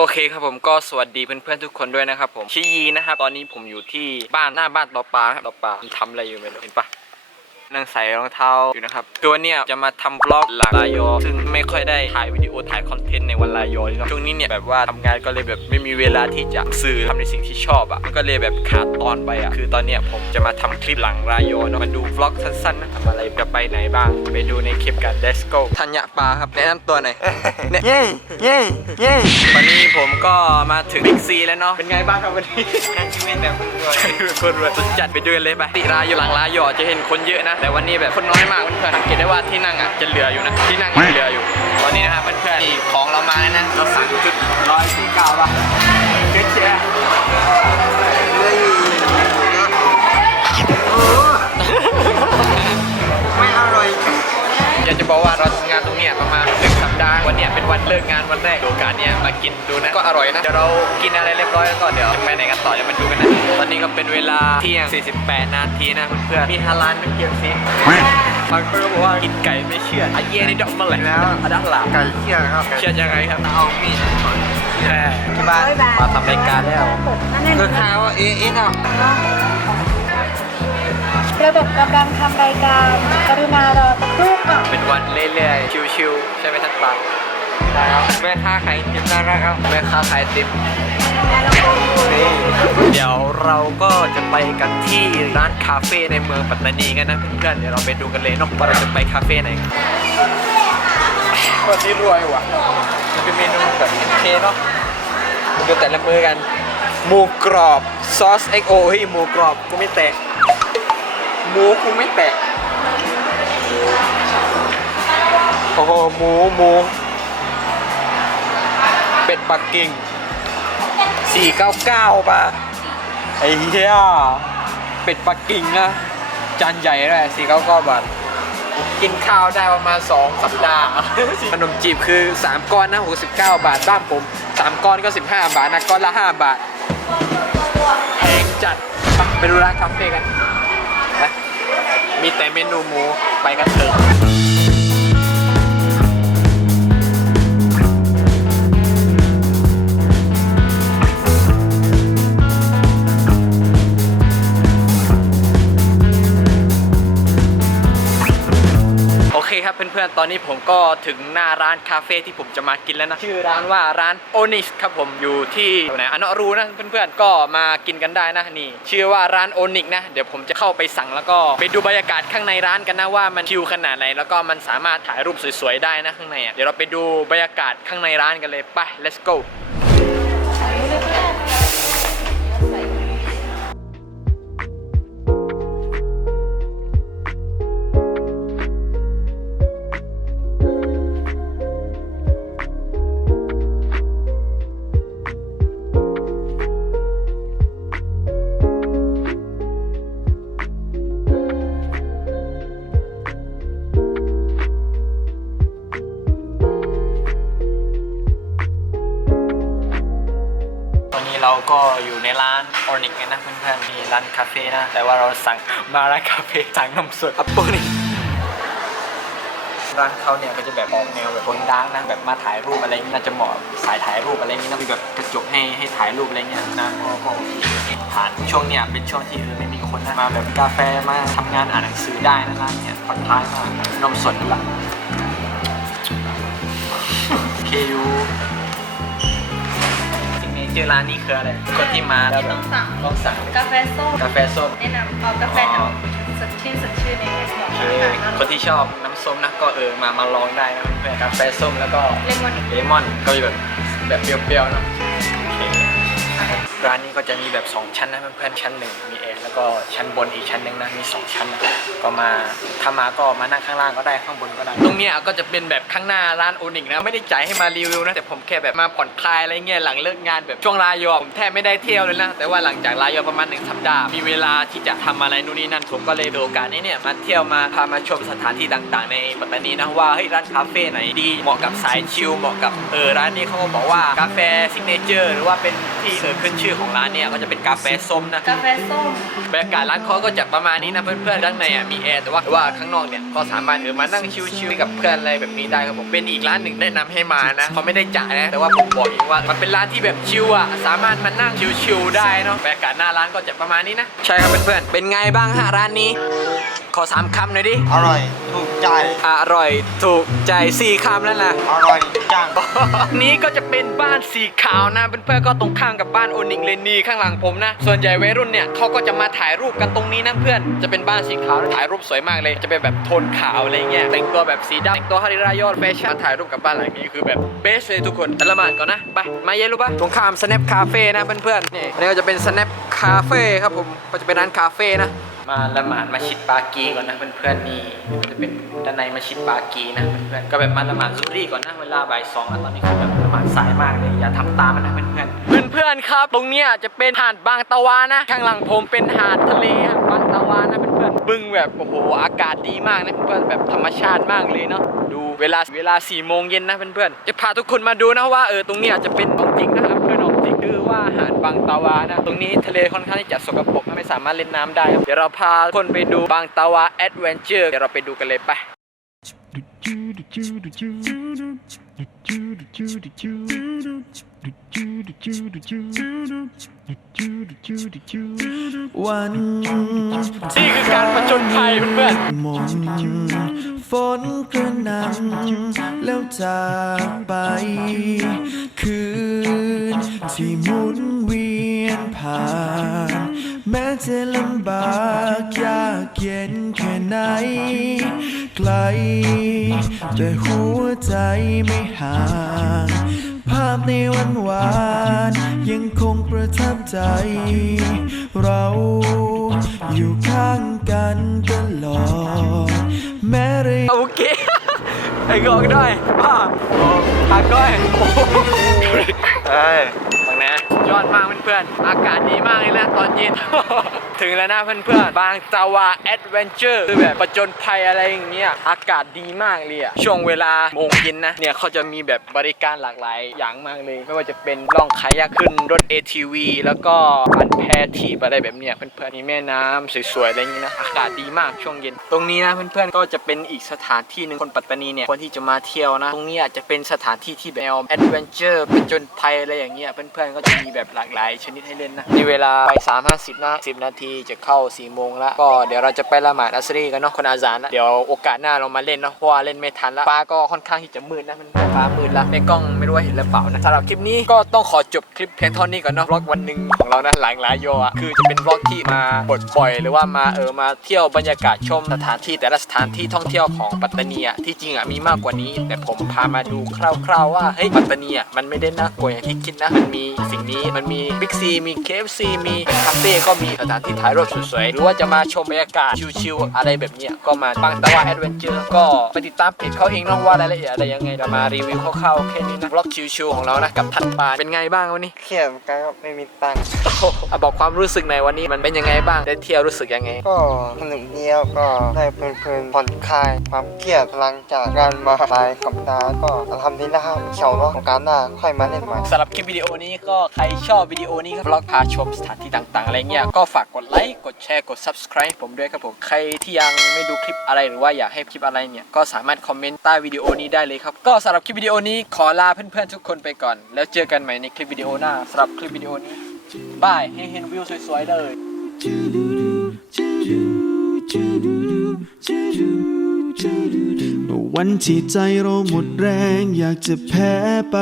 โอเคครับผมก็สวัสดีเพื่อนๆทุกคนด้วยนะครับผมชิยีนะครับตอนนี้ผมอยู่ที่บ้านหน้าบ้านตอปลาครับตอปลาทำอะไรอยู่ไม่รู้เห็นปะ นั่งใส่รองเท้าอยู่นะครับตัวเนี้ยจะมาทำบล็อกหลังลายอ ซึ่งไม่ค่อยได้ถ่ายวิดีโอถ่ายคอนเทนต์ในวันลายอเลยครับช่วงนี้เนี่ยแบบว่าทำงานก็เลยแบบไม่มีเวลาที่จะสื่อทำในสิ่งที่ชอบอะมันก็เลยแบบขาดตอนไปอะคือตอนเนี้ยผมจะมาทำคลิปหลังลายอเนาะมาดูบล็อกสั้นๆนะทำอะไรจะไปไหนบ้าง ไปดูในคลิปกัน Let's go ธัญญาปาครับแนะนำตัวหน่อยเย้เย้เย้วันนี้ผมก็มาถึงบิ๊กซีแล้วเนาะเป็นไงบ้างครับวันนี้นั่งชีวิตแบบคนรวยคนรวยสุดจัดไปด้วยเลยไปติราอยู่หลังร้านหยอจะเห็นคนเยอะนะแต่วันนี้แบบคนน้อยมากเพื่อนๆสังเกตได้ว่าที่นั่งอะจะเหลืออยู่นะที่นั่งยังเหลืออยู่ ตอนนี้นะครับเพื่อนมีของเรามาแล้วนะเราสั่งจุดร้อยสี่เก้าป่ะเจ๊เจ๊ เนี้ยเป็นวันเลิกงานวันแรกโอกาสเนี้ยมากินดูนะก็อร่อยนะเดี๋ยวเรากินอะไรเรียบร้อยแล้วก็เดี๋ยวจะไปไหนกันต่อจะมาดูกันนะตอนนี้ก็เป็นเวลาเที่ยง 48 นาทีนะเพื่อนๆมีฮาลานเป็นเพียงสิบางคนก็บอกว่ากินไก่ไม่เชื่อไอ้เย่นี่ดอกมาเลยแล้วอะดักหลาไก่เคี่ยวครับเชื่อยังไงครับเอามีดก่อนแม่ที่บ้านมาทำรายการแล้วก็ข่าวว่าเอ๊ะเอ๊ะเนาะระบบกำลังทำรายการกรุณารอสักครู่ค่ะเป็นวันเรื่อยๆ ชิวๆ ใช่ไหมท่านปาได้ ครับแม่ค้าขายจิ้มน่ารักครับแม่ค้าขายติมนี่เดี๋ยวเราก็จะไปกันที่ร้านคาเฟ่ในเมืองปัตตานีกันนะเพื่อนๆเดี๋ยวเราไปดูกันเลยเนาะว่าเราจะไปคาเฟ่ไหนกันวันนี้รวยว่ะมันเป็นเมนูแบบเคเนาะดูแต่ละมือกัน หมูกรอบซอส XO เฮ้ยหมูกรอบกูไม่แตะหมูกูไม่แตะโอ้โหหมูหมูเป็ ดปักกิ่ง499ป่ะไอ้เหี้ยเป็ดปักกิ่งนะ จานใหญ่เลย499 บาท กินข้าวได้ประมาณ 2 สัปดาห์ ขนมจีบคือ 3 ก้อนนะ69 บาทบ้านผม 3 ก้อนก็ 15 บาทนะก้อนละ 5 บาทแพงจัดไปไปดูร้านคาเฟ่กันนะมีแต่เมนูหมูไปกันเถอะ ตอนนี้ผมก็ถึงหน้าร้านคาเฟ่ที่ผมจะมากินแล้วนะ ชื่อร้านว่าร้านโอนิสครับผมอยู่ที่ไหนอนอรูนะเพื่อนๆก็มากินกันได้นะนี่ ชื่อว่าร้านโอนิกนะ เดี๋ยวผมจะเข้าไปสั่งแล้วก็ไปดูบรรยากาศข้างในร้านกันนะว่ามันชิลขนาดไหนแล้วก็มันสามารถถ่ายรูปสวยๆได้นะข้างในอะเดี๋ยวเราไปดูบรรยากาศข้างในร้านกันเลยไป let's go นออนิกกันนะเพื่อนๆนี่ร้านคาเฟ่นะ แต่ว่าเราสั่งมาร้านคาเฟ่สั่งนมสดอัปเปอร์นี่ร้านเขาเนี่ยก็จะแบบออกแนวแบบคนดังนะแบบมาถ่ายรูปอะไรนี่น่าจะเหมาะสายถ่ายรูปอะไรนี่นะมีแบบกระจกให้ให้ถ่ายรูปอะไรเงี้ยนะก็โอเคผ่านช่วงเนี้ยเป็นช่วงที่เออไม่มีคนนะมาแบบกาแฟมาทำงานอ่านหนังสือได้นะร้านเนี่ยผ่อนคลายมากนมสดละ KU สิ่ง นี้เจอร้านนี้คืออะไรคนที่มาแล้วแบบต้องสั่ง ต้องสั่งกาแฟส้มกาแฟส้มแนะนำเอากาแฟแบบสดชื่นสดชื่นในเหมาะโอกับเคอาหารคนที่ชอบน้ำส้มนะก็เออมามาลองได้นะเพื่อนๆกาแฟส้มแล้วก็เลมอนเลมอนก็จะแบบแบบเปรี้ยวๆเนาะโอเค ร้านนี้ก็จะมีแบบ 2 ชั้นนะเพื่อนๆชั้นหนึ่งมีแอร์แล้วก็ชั้นบนอีกชั้นหนึ่งนะมี 2 ชั้นนะก็มาถ้ามาก็มานั่งข้างล่างก็ได้ข้างบนก็ได้ ตรงเนี้ยก็จะเป็นแบบข้างหน้าร้านโอนิกนะไม่ได้จ่ายให้มารีวิวนะแต่ผมแค่แบบมาผ่อนคลายอะไรเงี้ยหลังเลิกงานแบบช่วงลายอผมแทบไม่ได้เที่ยวเลยนะแต่ว่าหลังจากลายอประมาณหนึ่งสัปดาห์มีเวลาที่จะทำอะไรนู่นนี่นั่นผมก็เลยดูโอกาสนี้เนี่ยมาเที่ยวมาพามาชมสถานที่ต่าง ๆ ในปัตตานีนะว่าเฮ้ยร้านคาเฟ่ไหนดีเหมาะกับสายชิลเหมาะกับเออร้านนี้เขาก็บอกว่ากาแฟซิกเนเจอร์หรือว่าเป็นที่เออขึ้นชื่อชื่อของร้านเนี่ยก็จะเป็นกาแฟส้มนะกาแฟส้มบรรยากาศร้านเขาก็จะประมาณนี้นะเพื่อนๆด้านในอะมีแอร์แต่ว่าว่าข้างนอกเนี่ยก็สามารถเออมานั่งชิลๆกับเพื่อนอะไรแบบนี้ได้ครับผมเป็นอีกร้านหนึ่งแนะนำให้มานะเขาไม่ได้จ่ายนะแต่ว่าผมบอกเองว่ามันเป็นร้านที่แบบชิลอะสามารถมานั่งชิลๆได้เนาะบรรยากาศหน้าร้านก็จะประมาณนี้นะใช่ครับเพื่อนๆเป็นไงบ้างฮะร้านนี้ ขอสามคำหน่อยดิ อร่อย ถูกใจ อร่อยถูกใจสี่คำแล้วนะ อร่อยจัง นี้ก็จะเป็นบ้านสีขาวนะเพื่อนๆก็ตรงข้ามกับบ้านโอนิงเลนีข้างหลังผมนะ ส่วนใหญ่วัยรุ่นเนี่ยเขาก็จะมาถ่ายรูปกันตรงนี้นะเพื่อนจะเป็นบ้านสีขาวถ่ายรูปสวยมากเลย จะเป็นแบบโทนขาวอะไรเงี้ยแต่งตัวแบบสีดำแต่งตัวฮาริรายอดแฟชั่นมาถ่ายรูปกับบ้านหลังนี้คือแบบเบสเลยทุกคนแต่ละหมาดก่อนนะไปมาเย็นรู้ปะตรงข้าม Snap Cafe นะเพื่อนๆนี่อันนี้ก็จะเป็น Snap Cafe ครับผมก็จะเป็นร้านคาเฟ่นะ มาละหมาดมาชิดปากีก่อนนะเพื่อนๆนี่จะเป็นด้านในมาชิดปากีนะเพื่อนๆก็แบบมาละหมาดซุรี่ก่อนนะเวลาบ่ายสองตอนนี้คือแบบละหมาดสายมากเลยอย่าทำตามมันนะเพื่อนๆเพื่อนๆครับ ตรงเนี้ยจะเป็นหาดบางตะวานะข้างหลังผมเป็นหาดทะเลหาดบางตะวานะเพื่อนๆบึ้งแบบโอ้โหอากาศดีมากนะเพื่อนๆแบบธรรมชาติมากเลยเนาะดูเวลาเวลา4ี่โมงเย็นนะเพื่อนๆจะพาทุกคนมาดูนะว่าเออตรงเนี้ยจะเป็นของจริงนะครับเพื่อนของจริงคือว่าหาดบางตาวานะตรงนี้ทะเลค่อนข้างที่จะสกปรก สามารถเล่นน้ำได้ครับเดี๋ยวเราพาคนไปดูบางตาวาแอดเวนเจอร์เดี๋ยวเราไปดูกันเลยไปวันนี่คือการประจนภัยเพื่อนมนฝนกระหน่ำแล้วจากไป คืนที่หมุนเวียนผ่าน แม้จะลำบากยากเย็นแค่ไหน ไกล แต่หัวใจไม่ห่าง ภาพในวันวานยังคงประทับใจ เราอยู่ข้างกันตลอด แม้ระยะๆโอเค ไอ้กอกได้ป้าโอ้ปากก้อยโอ้โหเอ้ยฟังนะ ยอดมากเพื่อนๆ อากาศดีมากเลยนะตอนเย็น ถึงแล้วนะเพื่อนๆ บางตาวาแอดเวนเจอร์คือแบบประจนภัยอะไรอย่างเงี้ย อากาศดีมากเลยอะช่วงเวลาโมงเย็นนะ เนี่ยเขาจะมีแบบบริการหลากหลายอย่างมากเลย ไม่ว่าจะเป็นล่องคายักขึ้นรถ ATV แล้วก็ปั่นแพถีบอะไรแบบเนี้ยเพื่อนๆมีแม่น้ำสวยๆอะไรอย่างงี้นะ อากาศดีมากช่วงเย็น ตรงนี้นะเพื่อนๆ ก็จะเป็นอีกสถานที่หนึ่งคนปัตตานีเนี่ยคนที่จะมาเที่ยวนะ ตรงนี้อาจจะเป็นสถานที่ที่แบบแอดเวนเจอร์ป็นจนภัยอะไรอย่างเงี้ยเพื่อนๆ ก็จะมีแบบหลากหลายชนิดให้เล่นนะในเวลาไปสามห้าสิบนะสิบนาทีจะเข้าสี่โมงแล้วก็เดี๋ยวเราจะไปละหมาดอัสรีกันเนาะคนอาซานนะเดี๋ยวโอกาสหน้าเรามาเล่นเนาะเพราะว่าเล่นไม่ทันละฟ้าก็ค่อนข้างที่จะมืดนะมันฟ้ามืดละในกล้องไม่รู้ว่าเห็นหรือเปล่านะสำหรับคลิปนี้ก็ต้องขอจบคลิปเพียงเท่านี้ก่อนเนาะวล็อกวันหนึ่งของเรานะหลายหลายโยอะคือจะเป็นวล็อกที่มาปลดปล่อย หรือว่ามาเออมาเที่ยวบรรยากาศชมสถานที่แต่ละสถานที่ท่องเที่ยวของปัตตานีอะที่จริงอะมีมากกว่านี้ แต่ผมพามาดูคร่าวๆว่าเฮ้ยปัตตานีอะมันไม่ได้น่ากลัวอย่างที่คิดนะมันมีสิ่งนี้มันมีบิ๊กซีมี KFC มีเป็นคาเฟ่ก็มีสถานที่ถ่ายรูปสวยๆหรือว่าจะมาชมบรรยากาศชิลๆอะไรแบบเนี้ยก็มาบางตะวันแอดเวนเจอร์ก็ไปติดตามเพจเขาเองเน้องว่ารายละเอียดอะไรยังไงเรามารีวิวคร่าวๆแค่นี้นะบล็อกชิลๆของเรานะกับทันปานเป็นไงบ้างวันนี้เครียดเหมือนกันครับไม่มีตังค์โอ้โหอะบอกความรู้สึกในอยวันนี้มันเป็นยังไงบ้างได้เที่ยวรู้สึกยังไง ก็สนุกเดียวก็ได้เพลินๆผ่อนคลาย ความเครียดหลังจากการมาหลายสัปดาห์ก็ทำดีนะครับเฉาว่าของการหน้าค่อยมาเล่นใหม่สำหรับคลิปวิดีโอนี้ก็ใครชอบวิดีโอนี้ครับบล็อกพาชมสถานที่ต่าง ๆ อะไรเงี้ย ก็ฝากกดไลค์ กดแชร์ กด subscribe ผมด้วยครับผม ใครที่ยังไม่ดูคลิปอะไรหรือว่าอยากให้คลิปอะไรเนี่ย ก็สามารถคอมเมนต์ใต้วิดีโอนี้ได้เลยครับ ก็สำหรับคลิปวิดีโอนี้ขอลาเพื่อนๆทุกคนไปก่อน แล้วเจอกันใหม่ในคลิปวิดีโอหน้าสำหรับคลิปวิดีโอนี้บายให้เห็นวิวสวยๆเลยวันที่ใจเราหมดแรงอยากจะแพ้ไป